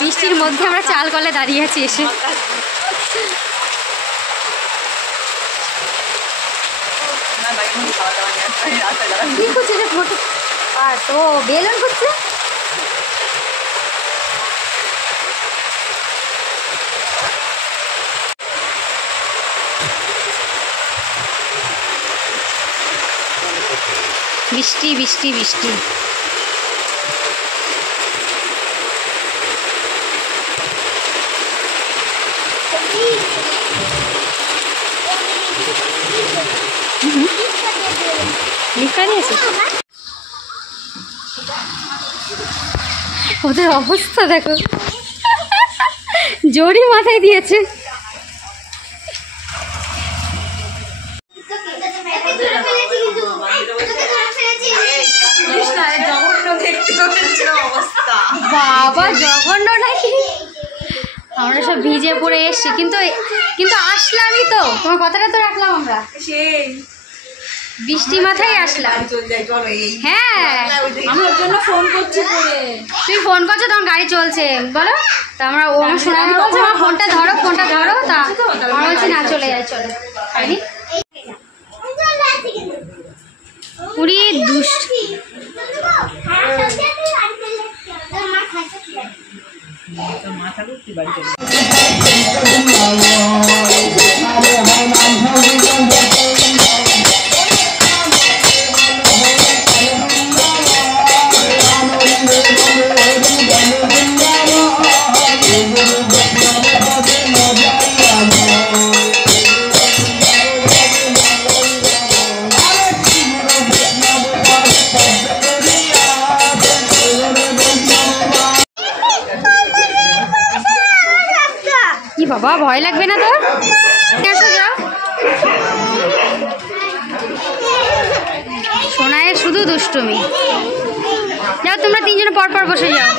বৃষ্টির মধ্যে আমরা চাল কলে দাঁড়িয়ে আছি এসে। কি করছে রে ফটো? আর তো বেলুন করছে। বৃষ্টি বৃষ্টি বৃষ্টি। ওদের অবস্থা দেখো, জড়ি মাথায় দিয়েছে। বাবা জঘন্য নাকি? আমরা সব ভিজে পড়ে এসছি, কিন্তু আসলামই তো, তোমার কথাটা তো রাখলাম আমরা, বৃষ্টি মাথায় আসলাম। হ্যাঁ আমি ওর জন্য ফোন করছি, তুমি ফোন করছো তখন গাড়ি চলছে বলো, তা আমরা ও শোনা বলছে আমার ফোনটা ধরো তা আমরা বলছি না চলে যায়, চলো হয়নি। পুরি দুষ্ট। বাবা ভয় লাগবে না তোর? সোনায়ের শুধু দুষ্টুমি। যাও তোমরা তিনজনে পর পর বসে যাও।